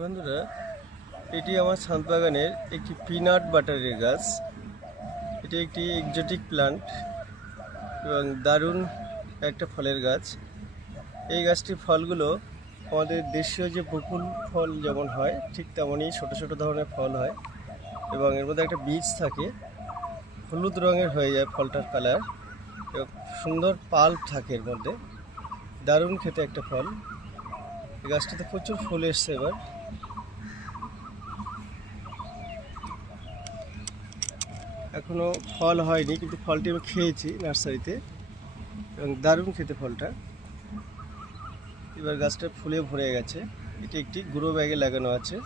বন্ধুরা, এটি আমার ছাদ বাগানের একটি পিনাট বাটারের গাছ। এটি একটি এক্সোটিক প্লান্ট এবং দারুণ একটা ফলের গাছ। এই গাছটির ফলগুলো আমাদের দেশীয় যে বকুল ফল যেমন হয় ঠিক তেমনই ছোট ছোট ধরনের ফল হয় এবং এর মধ্যে একটা বীজ থাকে, হলুদ রঙের হয়ে যায় ফলটার কালার এবং সুন্দর পাল্প থাকে এর মধ্যে। দারুণ খেতে একটা ফল। এই গাছটিতে প্রচুর ফুল এসছে এবার। এখনো ফল হয়নি, কিন্তু ফলটি আমি খেয়েছি নার্সারিতে এবং দারুণ খেতে ফলটা। এবার গাছটা ফুলে ভরে গেছে। এটি একটি গ্রো ব্যাগে লাগানো আছে।